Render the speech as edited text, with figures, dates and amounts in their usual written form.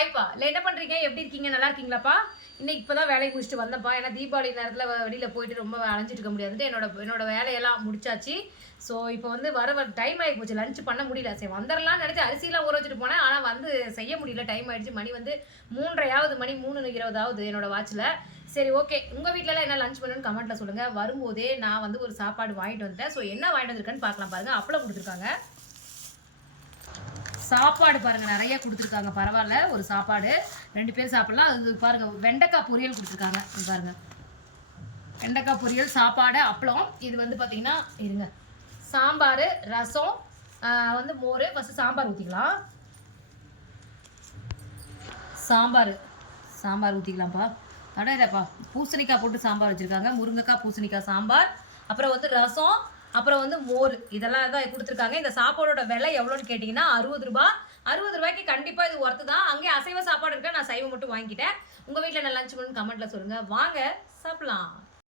ஹாய்ப்பா. இல்லை என்ன பண்ணுறீங்க, எப்படி இருக்கீங்க, நல்லா இருக்கீங்களாப்பா? இன்னைக்கு இப்போ தான் வேலையை முடிச்சுட்டு வந்தேன்ப்பா. ஏன்னா தீபாவளி நேரத்தில் வெளியில் போயிட்டு ரொம்ப அலைஞ்சிட்டு இருக்க முடியாதுன்ட்டு என்னோட வேலையெல்லாம் முடிச்சாச்சு. ஸோ இப்போ வந்து வர டைம் ஆகி போச்சு, லஞ்ச் பண்ண முடியல. சரி வந்துடலாம்னு நினச்சி அரிசிலாம் ஊற வச்சுட்டு போனேன். ஆனால் வந்து செய்ய முடியல, டைம் ஆகிடுச்சு. மணி வந்து 3:30 மணி 3:20 என்னோட வாட்சில். சரி ஓகே, உங்கள் வீட்டிலலாம் என்ன லஞ்ச் பண்ணுன்னு கமெண்ட்டில் சொல்லுங்கள். வரும்போதே நான் வந்து ஒரு சாப்பாடு வாங்கிட்டு வந்துட்டேன். ஸோ என்ன வாங்கிட்டு வந்திருக்கேன்னு பார்க்கலாம் பாருங்கள். அப்பளம் கொடுத்துருக்காங்க, சாப்பாடு பாருங்கள் நிறைய கொடுத்துருக்காங்க. பரவாயில்ல, ஒரு சாப்பாடு 2 பேர் சாப்பிட்லாம். அது பாருங்கள், வெண்டைக்காய் பொரியல் கொடுத்துருக்காங்க. பாருங்கள், வெண்டைக்காய் பொரியல், சாப்பாடு, அப்பளம். இது வந்து பார்த்திங்கன்னா இருங்க, சாம்பார், ரசம், வந்து மோர். ஃபஸ்ட்டு சாம்பார் ஊற்றிக்கலாம். சாம்பார் ஊற்றிக்கலாம்ப்பா. அடையப்பா, பூசணிக்காய் போட்டு சாம்பார் வச்சுருக்காங்க. முருங்கைக்காய் பூசணிக்காய் சாம்பார். அப்புறம் வந்து ரசம், அப்புறம் வந்து மோர். இதெல்லாம் தான் கொடுத்துருக்காங்க. இந்த சாப்பாடோட விலை எவ்வளோன்னு கேட்டிங்கன்னா 60 ரூபா. 60 ரூபாய்க்கு கண்டிப்பாக இது ஒர்த்து தான். அங்கேயே அசைவ சாப்பாடு இருக்க, நான் சைவம் மட்டும் வாங்கிக்கிட்டேன். உங்கள் வீட்டில் என்ன லஞ்ச் பண்ணுன்னு கமெண்ட்டில் சொல்லுங்கள். வாங்க சாப்பிட்லாம்.